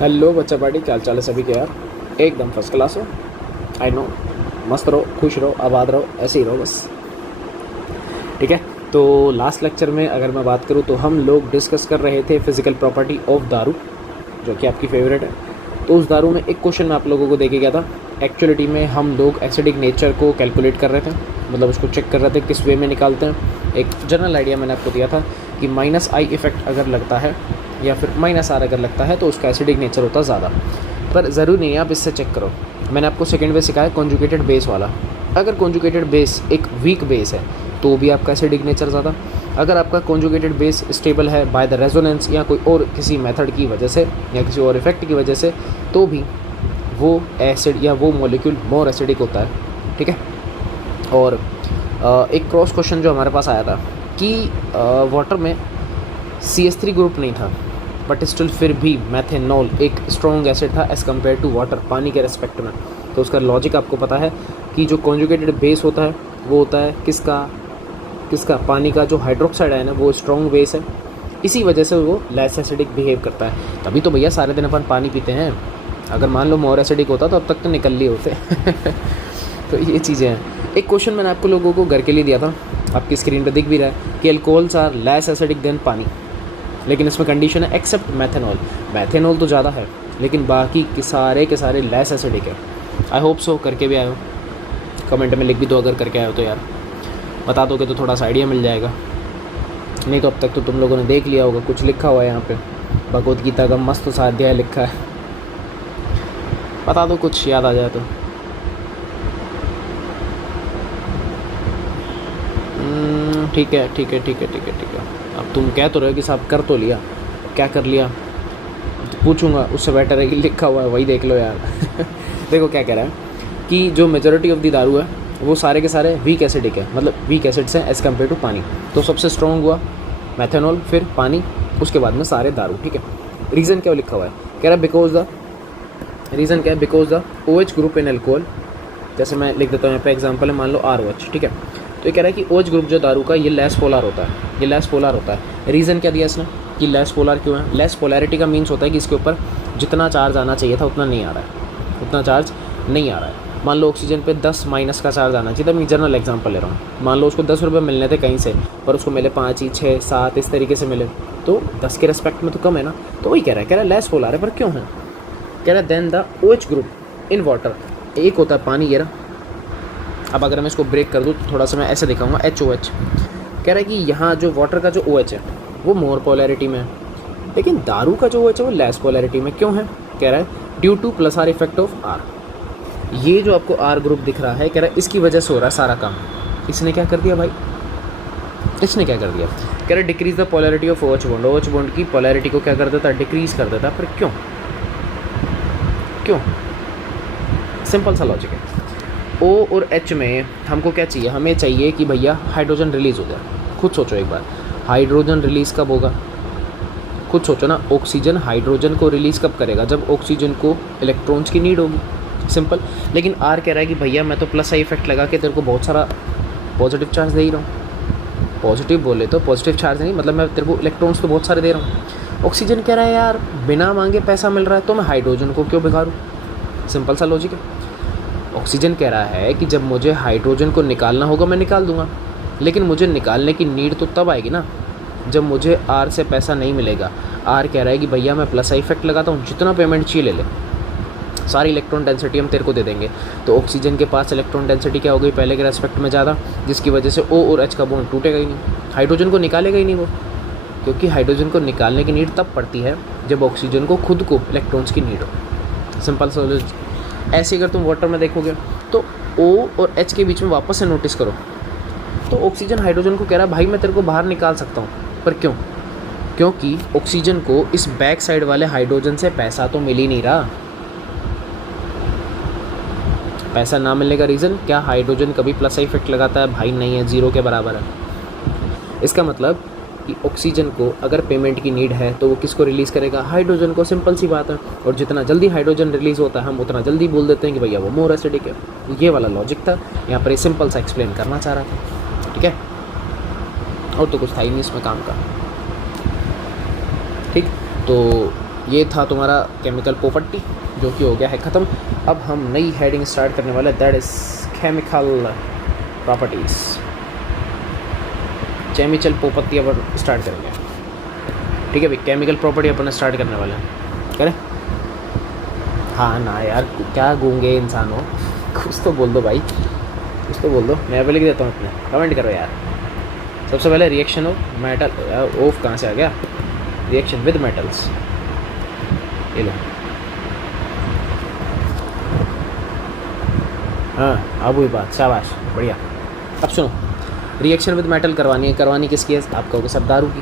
Hello बच्चा party, क्या चाल है सभी के यार। एकदम फर्स्ट क्लास हो। I know. मस्त रहो, खुश रहो, आबाद रहो, ऐसे ही रहो बस। ठीक है। तो लास्ट लेक्चर में अगर मैं बात करूँ तो हम लोग डिस्कस कर रहे थे फिज़िकल प्रॉपर्टी ऑफ दारू, जो कि आपकी फेवरेट है। तो उस दारू में एक क्वेश्चन मैं आप लोगों को देके गया था। एक्चुअलिटी में हम लोग एसिडिक नेचर को कैलकुलेट कर रहे थे, मतलब उसको चेक कर रहे थे किस वे में निकालते हैं। एक जनरल आइडिया मैंने आपको दिया था कि -I इफ़ेक्ट अगर लगता है या फिर -R अगर लगता है तो उसका एसिडिक नेचर होता ज़्यादा। पर ज़रूरी नहीं है आप इससे चेक करो। मैंने आपको सेकेंड वे सिखाया कॉन्जुगेटेड बेस वाला। अगर कॉन्जुगेटेड बेस एक वीक बेस है तो भी आपका एसिडिक नेचर ज़्यादा। अगर आपका कॉन्जुगेटेड बेस स्टेबल है बाय द रेजोनेंस या कोई और किसी मेथड की वजह से या किसी और इफेक्ट की वजह से, तो भी वो एसिड या वो मॉलिक्यूल मोर एसिडिक होता है। ठीक है। और एक क्रॉस क्वेश्चन जो हमारे पास आया था कि वाटर में CH3 ग्रुप नहीं था, बट स्टिल फिर भी मैथेनॉल एक स्ट्रॉन्ग एसिड था एज़ कम्पेयर टू वाटर, पानी के रेस्पेक्ट में। तो उसका लॉजिक आपको पता है कि जो कॉन्जुगेटेड बेस होता है वो होता है किसका पानी का जो हाइड्रोक्साइड है ना, वो स्ट्रॉन्ग बेस है। इसी वजह से वो लेस एसिडिक बिहेव करता है। तभी तो भैया सारे दिन अपन पानी पीते हैं। अगर मान लो मोर एसिडिक होता तो अब तक तो निकल लिए होते। तो ये चीज़ें हैं। एक क्वेश्चन मैंने आपको लोगों को घर के लिए दिया था, आपकी स्क्रीन पे दिख भी रहा है कि alcohols are less acidic than pani, लेकिन इसमें कंडीशन है एक्सेप्ट मैथेनॉल। मैथेनॉल तो ज़्यादा है लेकिन बाकी के सारे लेस एसिडिक है। आई होप सो करके भी आए हो। कमेंट में लिख भी दो अगर करके आए हो तो यार, बता दोगे तो थोड़ा सा आइडिया मिल जाएगा। नहीं तो अब तक तो तुम लोगों ने देख लिया होगा, कुछ लिखा हुआ है यहाँ पे, भगवद गीता का मस्त सा अध्याय लिखा है। बता दो कुछ याद आ जाए तो। ठीक है। अब तुम कह तो रहे हो कि साहब कर तो लिया, क्या कर लिया तो पूछूंगा, उससे बेटर है कि लिखा हुआ है वही देख लो यार। देखो क्या कह रहा है कि जो मेजॉरिटी ऑफ दी दारू है वो सारे के सारे वीक एसिडिक है, मतलब वीक एसिड्स हैं एज़ कम्पेयर टू पानी। तो सबसे स्ट्रॉन्ग हुआ मैथेनॉल, फिर पानी, उसके बाद में सारे दारू। ठीक है। रीज़न क्या लिखा हुआ है, कह रहा है रीज़न क्या है, because the OH group in alcohol. जैसे मैं लिख देता हूँ यहाँ पे एग्जांपल है, मान लो ROH। ठीक है। तो ये कह रहा है कि OH ग्रुप जो दारू का ये लेस पोलर होता है, रीज़न क्या दिया इसने कि लेस पोलर क्यों है। लेस पोलैरिटी का मीन्स होता है कि इसके ऊपर जितना चार्ज आना चाहिए था उतना नहीं आ रहा है। मान लो ऑक्सीजन पे 10 माइनस का चार्ज आना चाहिए था। मैं जनरल एग्जांपल ले रहा हूँ। मान लो उसको 10 रुपये मिलने थे कहीं से, पर उसको मिले 5 ही, 6, 7 इस तरीके से मिले, तो 10 के रेस्पेक्ट में तो कम है ना। तो वही कह रहा है लेस पोलर है, पर क्यों है। कह रहा है than the OH group in water, एक होता है पानी ये रहा। अब अगर मैं इसको ब्रेक कर दूँ तो थोड़ा सा मैं ऐसे दिखाऊंगा HOH। कह रहा है कि यहाँ जो वाटर का जो OH है वो मोर पोलैरिटी में है, लेकिन दारू का जो OH है वो लेस पोलैरिटी में क्यों है। कह रहा है due to +R effect of R। ये जो आपको R ग्रुप दिख रहा है, कह रहा है इसकी वजह से हो रहा है सारा काम। इसने क्या कर दिया भाई, कह रहा है decrease the polarity of OH bond. OH bond की पोलैरिटी को क्या कर देता है, डिक्रीज कर देता है। पर क्यों सिंपल सा लॉजिक है। O और H में हमको क्या चाहिए, हमें चाहिए कि भैया हाइड्रोजन रिलीज़ हो जाए। खुद सोचो एक बार, हाइड्रोजन रिलीज़ कब होगा, खुद सोचो ना। ऑक्सीजन हाइड्रोजन को रिलीज़ कब करेगा, जब ऑक्सीजन को इलेक्ट्रॉन्स की नीड होगी, सिंपल। लेकिन R कह रहा है कि भैया मैं तो +I इफेक्ट लगा के तेरे को बहुत सारा पॉजिटिव चार्ज दे ही रहा हूँ। पॉजिटिव बोले तो पॉजिटिव चार्ज नहीं, मतलब मैं तेरे को इलेक्ट्रॉन्स तो बहुत सारे दे रहा हूँ। ऑक्सीजन कह रहा है यार बिना मांगे पैसा मिल रहा है तो मैं हाइड्रोजन को क्यों बिगाड़ूँ। सिंपल सा लॉजिक है। ऑक्सीजन कह रहा है कि जब मुझे हाइड्रोजन को निकालना होगा मैं निकाल दूंगा, लेकिन मुझे निकालने की नीड तो तब आएगी ना जब मुझे R से पैसा नहीं मिलेगा। R कह रहा है कि भैया मैं +I इफेक्ट लगाता हूँ, जितना पेमेंट चाहिए ले ले, सारी इलेक्ट्रॉन डेंसिटी हम तेरे को दे देंगे। तो ऑक्सीजन के पास इलेक्ट्रॉन डेंसिटी क्या हो गई, पहले के रेस्पेक्ट में ज़्यादा, जिसकी वजह से O और H का बॉन्ड टूटेगा ही नहीं, हाइड्रोजन को निकालेगा ही नहीं वो, क्योंकि हाइड्रोजन को निकालने की नीड तब पड़ती है जब ऑक्सीजन को खुद को इलेक्ट्रॉन्स की नीड हो। सिंपल सा। ऐसे अगर तुम वाटर में देखोगे तो O और H के बीच में वापस से नोटिस करो तो ऑक्सीजन हाइड्रोजन को कह रहा है भाई मैं तेरे को बाहर निकाल सकता हूँ, पर क्यों, क्योंकि ऑक्सीजन को इस बैक साइड वाले हाइड्रोजन से पैसा तो मिल ही नहीं रहा। पैसा ना मिलने का रीज़न क्या, हाइड्रोजन कभी +I इफेक्ट लगाता है भाई, नहीं है, 0 के बराबर है। इसका मतलब कि ऑक्सीजन को अगर पेमेंट की नीड है तो वो किसको रिलीज़ करेगा, हाइड्रोजन को। सिंपल सी बात है। और जितना जल्दी हाइड्रोजन रिलीज़ होता है हम उतना जल्दी बोल देते हैं कि भैया वो मोर एसिडिक है। ये वाला लॉजिक था यहाँ पर, ये सिंपल सा एक्सप्लेन करना चाह रहा था। ठीक है, और तो कुछ था ही नहीं इसमें काम का। ठीक, तो ये था तुम्हारा केमिकल प्रॉपर्टी जो कि हो गया है ख़त्म। अब हम नई हेडिंग स्टार्ट करने वाले, that is chemical properties. Chemical property upon start करेंगे, ठीक है भाई। केमिकल प्रॉपर्टी अपन स्टार्ट करने वाले हैं, करें? हाँ ना यार, क्या गूंगे इंसान हो, कुछ तो बोल दो भाई, कुछ तो बोल दो। मैं अभी लिख देता हूँ अपने, कमेंट करो यार। सबसे पहले रिएक्शन ऑफ मेटल, ऑफ कहाँ से आ गया, रिएक्शन विद मेटल्स, ये लो। हाँ अब हुई बात, शाबाश, बढ़िया। अब सुनो, रिएक्शन विद मेटल करवानी किसकी है? आप कहोगे सब दारू की।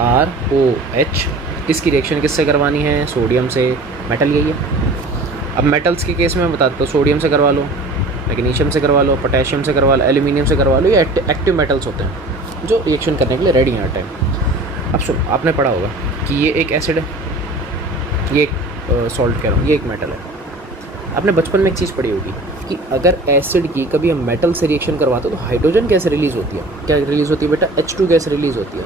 ROH, इसकी रिएक्शन किससे करवानी है? सोडियम से। मेटल यही है। अब मेटल्स के केस में मैं बताता हूँ, सोडियम से करवा लो, मैग्नीशियम से करवा लो, पोटेशियम से करवा लो, एल्यूमिनियम से करवा लो। ये एक्टिव मेटल्स होते हैं जो रिएक्शन करने के लिए रेडी हैं हर टाइम। अब सुनो, आपने पढ़ा होगा कि ये एक एसिड है, ये एक सॉल्ट कह रहा हूँ, ये एक मेटल है। आपने बचपन में एक चीज़ पढ़ी होगी कि अगर एसिड की कभी हम मेटल से रिएक्शन करवाते हो तो हाइड्रोजन गैस रिलीज़ होती है। क्या रिलीज़ होती है बेटा? H2 गैस रिलीज़ होती है।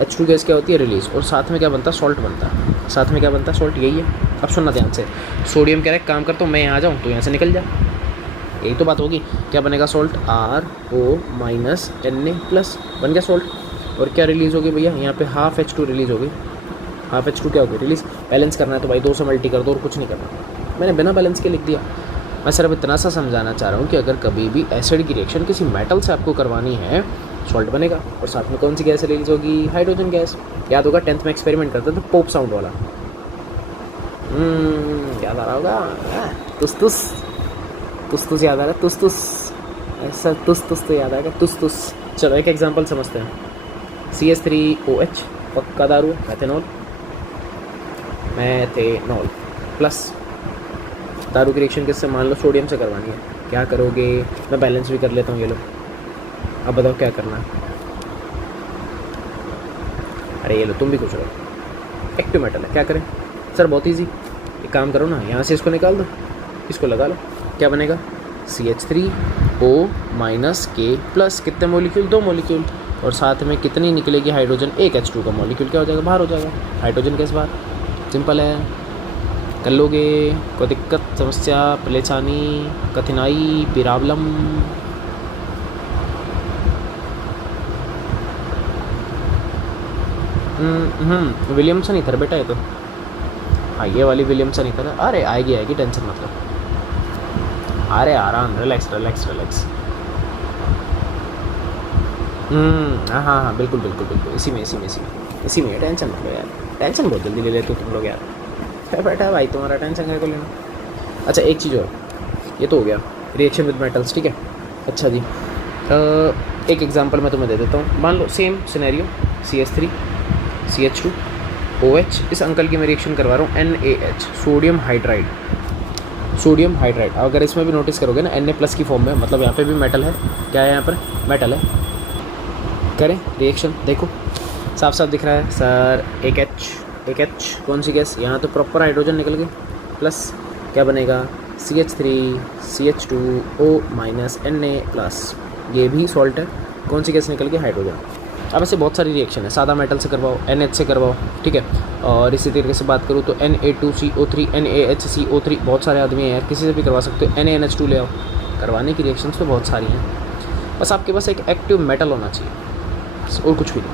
H2 गैस क्या होती है? रिलीज़। और साथ में क्या बनता है? सॉल्ट बनता है। साथ में क्या बनता है? सॉल्ट। यही है। अब सुनना ध्यान से, सोडियम कह रहा है काम करता हूँ मैं, यहाँ आ जाऊँ तो यहाँ से निकल जा, यही तो बात होगी। क्या बनेगा? सॉल्ट, RO-Na+ बन गया सॉल्ट। और क्या रिलीज़ होगी भैया? यहाँ पे हाफ H2 रिलीज़ होगी। हाफ H2 क्या होगी? रिलीज़। बैलेंस करना है तो भाई 2 से मल्टी कर दो और कुछ नहीं करना। मैंने बिना बैलेंस के लिख दिया। मैं सिर्फ इतना सा समझाना चाह रहा हूँ कि अगर कभी भी एसिड की रिएक्शन किसी मेटल से आपको करवानी है, सॉल्ट बनेगा और साथ में कौन सी गैस रिलीज होगी? Hydrogen gas. याद होगा 10th में एक्सपेरिमेंट करते थे पोप साउंड वाला, याद आ रहा होगा? तुस तुस तुस तुस याद आ रहा है? तुस तुस, ऐसा तुस तुस तो याद आएगा, तुस तुस। चलो एक एग्जांपल समझते हैं। CH3OH पक्का दारू, मेथेनॉल प्लस दारू की रिएक्शन किससे? मान लो सोडियम से करवानी है। क्या करोगे? मैं बैलेंस भी कर लेता हूँ, ये लो। अब बताओ क्या करना है? अरे ये लो, तुम भी कुछ रहो, एक्टिव मेटल है, क्या करें? सर बहुत ईजी, एक काम करो ना, यहाँ से इसको निकाल दो, इसको लगा लो, क्या बनेगा? CH3O-K+। कितने मोलिक्यूल? 2 मोलिक्यूल। और साथ में कितनी निकलेगी? हाइड्रोजन। एक H2 का मोलिक्यूल क्या हो जाएगा? बाहर हो जाएगा, हाइड्रोजन गैस बाहर। सिंपल है, कर लोगे? कोई दिक्कत, समस्या, परेशानी, कठिनाई, प्रॉब्लम? विलियमसन ही था बेटा ये तो। हाँ ये वाली विलियमसन ही था। अरे आएगी टेंशन मतलब। अरे आराम, रिलैक्स। हाँ बिल्कुल, इसी में टेंशन मत लो यार। टेंशन बहुत जल्दी ले लेते हो तुम लोग यार। बैठा भाई, तुम्हारा टेंशन क्या को लेना। अच्छा एक चीज़ और, ये तो हो गया रिएक्शन विद मेटल्स, ठीक है। अच्छा जी, एक एग्जांपल मैं तुम्हें दे देता हूँ। मान लो सेम सिनेरियो, CH3 CH2OH, इस अंकल की मैं रिएक्शन करवा रहा हूँ NaH, सोडियम हाइड्राइड। अगर इसमें भी नोटिस करोगे ना Na+ की फॉर्म में, मतलब यहाँ पे भी मेटल है। क्या है यहाँ पर? मेटल है। करें रिएक्शन, देखो साफ साफ दिख रहा है सर। एक H, कौन सी गैस? यहाँ तो प्रॉपर हाइड्रोजन निकल गई, प्लस क्या बनेगा? CH3 CH2O-Na+, ये भी सॉल्ट है। कौन सी गैस निकल गई? हाइड्रोजन। अब ऐसे बहुत सारी रिएक्शन है, सादा मेटल से करवाओ, NH से करवाओ, ठीक है। और इसी तरीके से बात करूँ तो Na2CO3 NaHCO3, बहुत सारे आदमी हैं यार, किसी से भी करवा सकते हो। NaNH2 ले आओ। करवाने की रिएक्शंस तो बहुत सारी हैं, बस आपके पास एक एक्टिव मेटल होना चाहिए, और कुछ भी नहीं।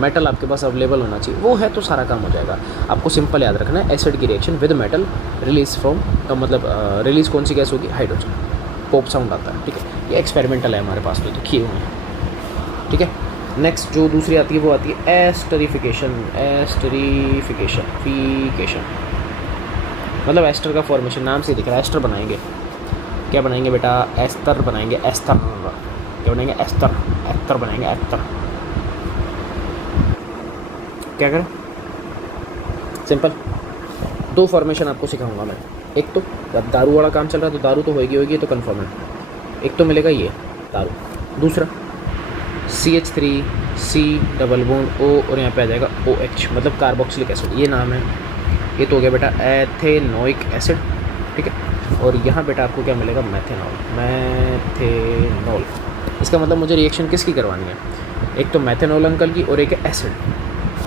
मेटल आपके पास अवेलेबल होना चाहिए, वो है तो सारा काम हो जाएगा। आपको सिंपल याद रखना है, एसिड की reaction with metal, release from, मतलब रिलीज कौन सी गैस होगी? हाइड्रोजन। पोप साउंड आता है, ठीक है। ये एक्सपेरिमेंटल है हमारे पास, तो किए हुए हैं, ठीक है। नेक्स्ट जो दूसरी आती है वो आती है एस्टरिफिकेशन। मतलब एस्टर का फॉर्मेशन, नाम से दिख रहा है एस्टर बनाएंगे। क्या बनाएंगे बेटा? एस्टर बनाएंगे, एस्टर। क्या बनाएंगे? एस्टर बनाएंगे, एस्टर। क्या करें? सिंपल 2 फॉर्मेशन आपको सिखाऊंगा मैं। एक तो जब दारू वाला काम चल रहा है तो दारू तो होगी तो कन्फर्म है। एक तो मिलेगा ये दारू, दूसरा CH3C+O और यहाँ पे आ जाएगा OH, मतलब कार्बोक्सिलिक एसिड, ये नाम है। ये तो हो गया बेटा एथेनोइक एसिड, ठीक है। और यहाँ बेटा आपको क्या मिलेगा? मैथेनॉल। इसका मतलब मुझे रिएक्शन किसकी करवानी है? एक तो मैथेनॉल अंकल की, और एक है एसिड।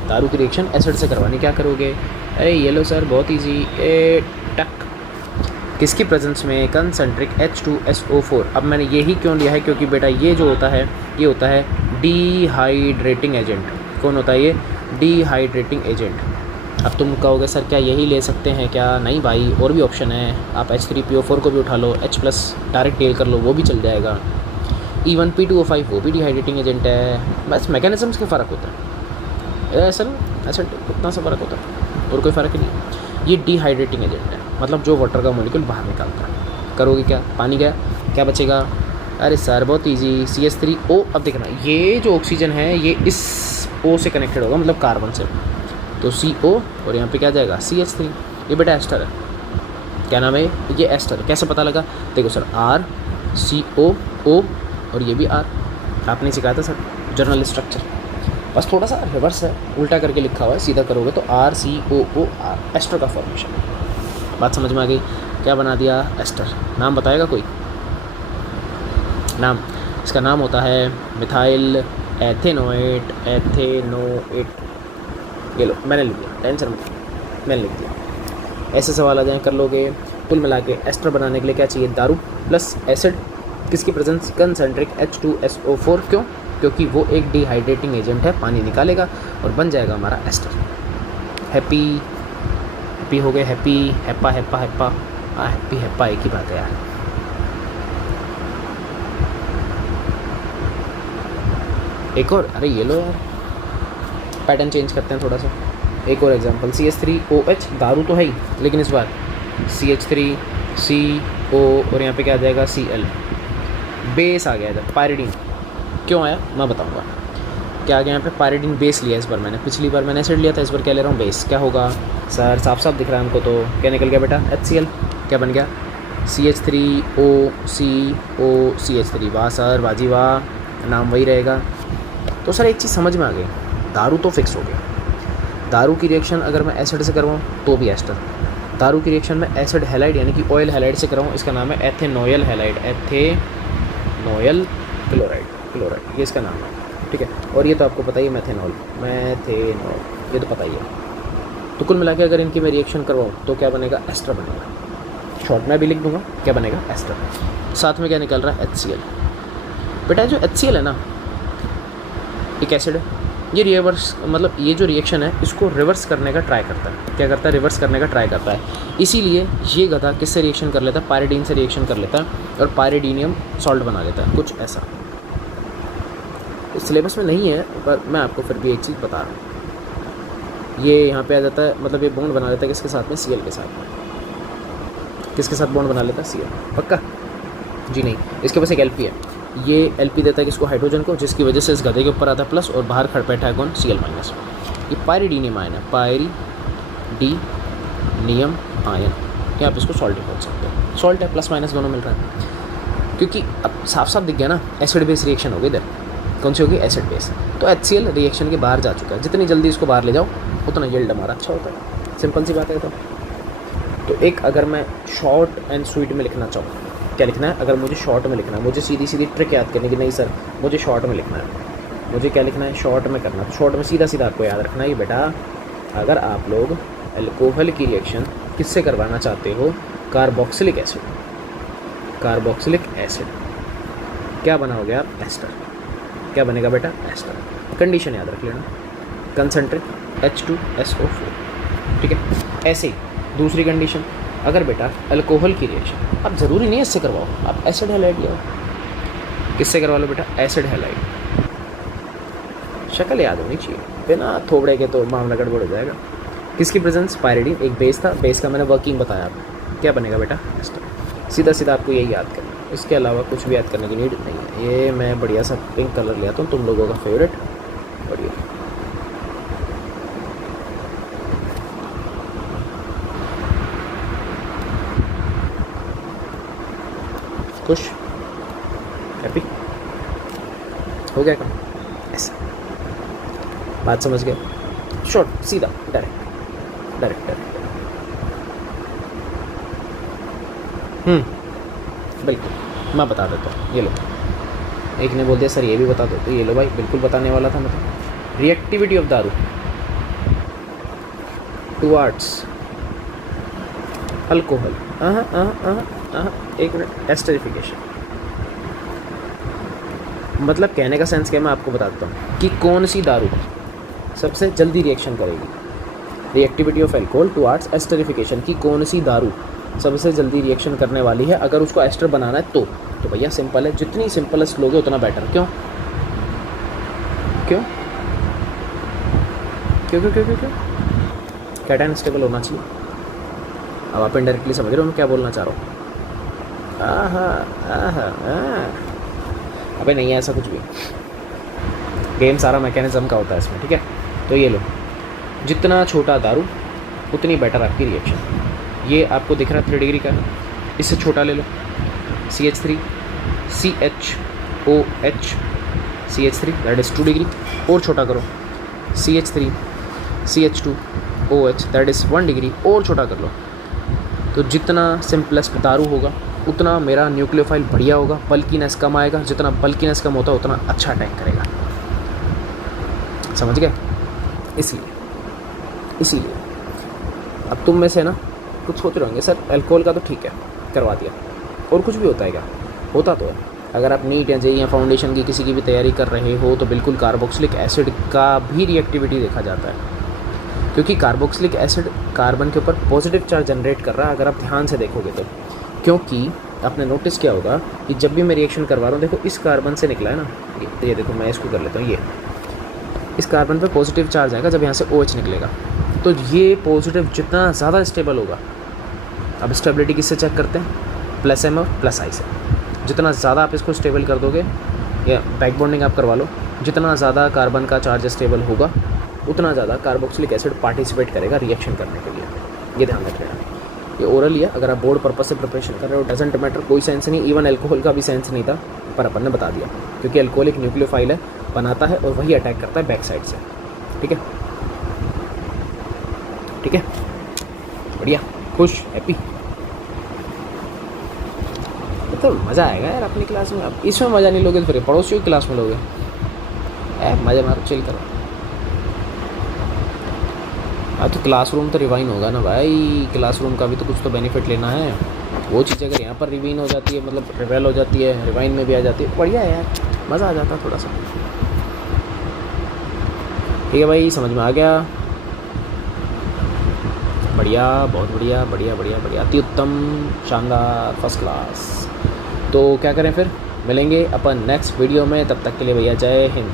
दारू की रिएक्शन एसिड से करवानी। क्या करोगे? अरे ये लो सर, बहुत इजी। ए टक, किसकी प्रेजेंस में कंसंट्रिक H2SO4। अब मैंने यही क्यों लिया है, क्योंकि बेटा ये जो होता है ये होता है डिहाइड्रेटिंग एजेंट। कौन होता है ये? Dehydrating agent. अब तुम कहोगे सर क्या यही ले सकते हैं क्या? नहीं भाई, और भी ऑप्शन है। आप H3PO4 को भी उठा लो, H+ डायरेक्ट टेल कर लो, वो भी चल जाएगा। इवन P2O5 वो भी डिहाइड्रेटिंग एजेंट है। बस मैकेनिज्म्स के फ़र्क होता है। असल ऐसा उतना सा फ़र्क होता है, और कोई फ़र्क ही नहीं। ये डिहाइड्रेटिंग एजेंट है, मतलब जो वाटर का मॉलिक्यूल बाहर निकालता है। करोगे क्या? पानी गया, क्या बचेगा? अरे सर बहुत इजी, CH3O। अब देखना, ये जो ऑक्सीजन है ये इस O से कनेक्टेड होगा, मतलब कार्बन से, तो CO, और यहाँ पे क्या जाएगा? CH3। ये बेटा एस्टर है। क्या नाम है ये? एस्टर। कैसे पता लगा? देखो सर, RCOO, और ये भी R। आपने सिखाया था सर जर्नल स्ट्रक्चर, बस थोड़ा सा रिवर्स है, उल्टा करके लिखा हुआ है। सीधा करोगे तो RCOOR, एस्टर का फॉर्मेशन। बात समझ में आ गई? क्या बना दिया? एस्टर। नाम बताएगा कोई? नाम इसका नाम होता है मिथाइल एथेनोएट। ये लो, मैंने लिख दिया, टेंशन मत, मैंने लिख दिया। ऐसे सवाल आ जाएँ, कर लोगे। कुल मिला के एस्टर बनाने के लिए क्या चाहिए? दारू प्लस एसिड, किसकी प्रेजेंस? Concentric H2SO4। क्यों? क्योंकि वो एक डिहाइड्रेटिंग एजेंट है, पानी निकालेगा और बन जाएगा हमारा एस्टर। हैप्पी हैप्पी हो गए, हैप्पी हैप्पा हैप्पा हैप्पा। हाँ, हैप्पी हैप्पा एक ही बात है यार। एक और, अरे ये लो यार, पैटर्न चेंज करते हैं थोड़ा सा। एक और एग्जांपल, CH3OH, दारू तो है ही, लेकिन इस बार CH3CO, और यहाँ पे क्या आ जाएगा? Cl। बेस आ गया इधर, पायरिडीन। क्यों आया मैं बताऊंगा। क्या आ गया यहाँ पे? पायरिडीन बेस लिया इस बार मैंने। पिछली बार मैंने एसिड लिया था, इस बार क्या ले रहा हूँ? बेस। क्या होगा सर? साफ साफ दिख रहा है हमको तो। क्या निकल गया बेटा? HCl। क्या बन गया? CH3OCOCH3। वाह सर, बाजी वाह, नाम वही रहेगा। तो सर एक चीज़ समझ में आ गई, दारू तो फिक्स हो गया। दारू की रिएक्शन अगर मैं एसिड से करवाऊँ तो भी एस्टर। दारू की रिएक्शन में एसिड हैलाइड यानी कि ऑयल हैलाइड से कराऊँ, इसका नाम है एथेनॉयल हैलाइड, एथेनॉयल क्लोराइड, ये इसका नाम है। ठीक है, और ये तो आपको पता ही है, मेथेनॉल, ये तो पता ही है। तो कुल मिला के अगर इनकी मैं रिएक्शन करवाऊँ तो क्या बनेगा? एस्टर बनेगा। शॉर्ट में भी लिख दूंगा, क्या बनेगा? एस्टर। साथ में क्या निकल रहा है? HCl। बेटा जो HCl है ना, एक एसिड है, ये रिवर्स, मतलब ये जो रिएक्शन है इसको रिवर्स करने का ट्राई करता है। क्या करता है? रिवर्स करने का ट्राई करता है। इसीलिए ये गधा किससे रिएक्शन कर लेता है? पायरिडीन से रिएक्शन कर लेता है, और पायरिडीनियम सॉल्ट बना लेता है, कुछ ऐसा। इस सिलेबस में नहीं है, पर मैं आपको फिर भी एक चीज़ बता रहा हूँ। ये यहाँ पे आ जाता है, मतलब ये बॉन्ड बना लेता है किसके साथ में? Cl के साथ में। किसके साथ बॉन्ड बना लेता है? Cl। पक्का? जी नहीं, इसके पास एक Lp है। ये Lp देता है किसको? हाइड्रोजन को, जिसकी वजह से इस गधे के ऊपर आता है प्लस, और बाहर खड़ बैठा है कौन? Cl-। ये पायरिडीनियम आयन है, पायरिडीनियम आयन, या आप इसको सॉल्ट बोल सकते हैं। सॉल्ट है, प्लस माइनस दोनों मिल रहा है। क्योंकि अब साफ साफ दिख गया ना, एसिड बेस रिएक्शन होगी इधर। कौन सी होगी? Acid base. तो HCl रिएक्शन के बाहर जा चुका है, जितनी जल्दी इसको बाहर ले जाओ उतना यील्ड हमारा अच्छा होता है। सिंपल सी बात है। तो एक अगर मैं शॉर्ट एंड स्वीट में लिखना चाहूँ, क्या लिखना है? अगर मुझे शॉर्ट में लिखना है, मुझे सीधी सीधी ट्रिक याद करने की नहीं सर, मुझे शॉर्ट में लिखना है। मुझे क्या लिखना है? शॉर्ट में करना। तो शॉर्ट में सीधा सीधा आपको याद रखना है बेटा, अगर आप लोग अल्कोहल की रिएक्शन किससे करवाना चाहते हो? Carboxylic acid. कार्बोक्सिलिक एसिड क्या बनाओगे आप? एस्टर। क्या बनेगा बेटा? एस्टर। कंडीशन याद रख लेना, कंसंट्रिक H2SO4। ठीक है। ऐसे ही दूसरी कंडीशन, अगर बेटा अल्कोहल की रिएक्शन, अब ज़रूरी नहीं है इससे करवाओ, आप एसिड हैलाइड ले आओ। किससे करवा लो बेटा? Acid halide. शक्ल याद होनी चाहिए, बिना थोबड़े के तो मामला गड़बड़ हो जाएगा। किसकी प्रेजेंस? पायरिडीन। एक बेस था, बेस का मैंने वर्किंग बताया आपको। क्या बनेगा बेटा? एस्टर। सीधा सीधा आपको यही याद करना, इसके अलावा कुछ भी याद करने की नीड नहीं है। ये मैं बढ़िया सा पिंक कलर लिया था, तुम लोगों का फेवरेट। और ये खुश, हैप्पी हो गया काम? ऐसा बात समझ गए? शॉर्ट, सीधा, डायरेक्ट। बिल्कुल, मैं बता देता हूँ। ये लो, एक ने बोल दिया सर ये भी बता दो, तो ये लो भाई, बिल्कुल बताने वाला था मैं तो। रिएक्टिविटी ऑफ दारू, टुवर्ड्स अल्कोहल। एक मिनट, एस्टरिफिकेशन मतलब कहने का सेंस क्या, मैं आपको बताता हूँ कि कौन सी दारू सबसे जल्दी रिएक्शन करेगी। Reactivity of alcohol towards esterification की कौन सी दारू सबसे जल्दी रिएक्शन करने वाली है अगर उसको एस्टर बनाना है तो भैया सिंपल है, जितनी सिंपलेस्ट लोगे उतना बेटर। क्यों क्यों क्यों क्यों क्यों क्यों क्यों कैटायन स्टेबल होना चाहिए। अब आप इनडायरेक्टली समझ रहे हो मैं क्या बोलना चाह रहा हूँ। अबे नहीं है ऐसा कुछ भी, गेम सारा मैकेनिज्म का होता है इसमें, ठीक है। तो ये लो, जितना छोटा दारू उतनी बेटर आपकी रिएक्शन। ये आपको दिख रहा है 3 डिग्री का, इससे छोटा ले लो, CH3 CHOH CH3 that is 2 degree, और छोटा करो CH3 CH2OH that is 1 degree, और छोटा कर लो। तो जितना सिंपलेस्ट दारू होगा उतना मेरा न्यूक्लियोफाइल बढ़िया होगा, बल्कीनेस कम आएगा, जितना बल्कीनेस कम होता है उतना अच्छा अटैक करेगा। समझ गए? इसीलिए अब तुम में से ना कुछ सोच रहे होंगे, सर अल्कोहल का तो ठीक है करवा दिया, और कुछ भी होता है क्या? होता तो है। अगर आप नीट या जेईई या फाउंडेशन की किसी की भी तैयारी कर रहे हो तो बिल्कुल कार्बोक्सिलिक एसिड का भी रिएक्टिविटी देखा जाता है, क्योंकि कार्बोक्सिलिक एसिड कार्बन के ऊपर पॉजिटिव चार्ज जनरेट कर रहा है, अगर आप ध्यान से देखोगे तो। क्योंकि आपने नोटिस किया होगा कि जब भी मैं रिएक्शन करवा रहा हूँ, देखो इस कार्बन से निकला है ना, ये देखो मैं इसको कर लेता हूँ, ये इस कार्बन पे पॉजिटिव चार्ज आएगा जब यहाँ से OH निकलेगा, तो ये पॉजिटिव जितना ज़्यादा स्टेबल होगा। अब स्टेबिलिटी किससे चेक करते हैं? +M और +I से। जितना ज़्यादा आप इसको स्टेबल कर दोगे, या बैक बॉन्डिंग आप करवा लो, जितना ज़्यादा कार्बन का चार्ज स्टेबल होगा उतना ज़्यादा कार्बोक्सिलिक एसिड पार्टिसिपेट करेगा रिएक्शन करने के लिए। ये ध्यान रखना है। ये ओरल ही है, अगर आप बोर्ड पर्पस से प्रिपरेशन कर रहे हो डजेंट मैटर, कोई सेंस नहीं। इवन अल्कोहल का भी सेंस नहीं था, पर अपन ने बता दिया, क्योंकि अल्कोहल एक न्यूक्लियोफाइल है, बनाता है और वही अटैक करता है बैक साइड से। ठीक है, ठीक है, बढ़िया, खुश, हैप्पी। तो मज़ा आएगा यार अपनी क्लास में। अब इसमें मज़ा नहीं लोगे तो फिर पड़ोसियों की क्लास में लोगे। मज़े मारो, चिल करो। हाँ तो क्लासरूम तो रिवाइन होगा ना भाई, क्लासरूम का भी तो कुछ तो बेनिफिट लेना है। वो चीज़ अगर यहाँ पर रिवीन हो जाती है, मतलब रिवेल हो जाती है, रिवाइन में भी आ जाती है, बढ़िया है यार, मज़ा आ जाता है थोड़ा सा। ठीक है भाई, समझ में आ गया? बढ़िया, बहुत बढ़िया, बढ़िया बढ़िया बढ़िया, अति उत्तम, शानदार, फर्स्ट क्लास। तो क्या करें फिर, मिलेंगे अपन नेक्स्ट वीडियो में, तब तक के लिए भैया जय हिंद।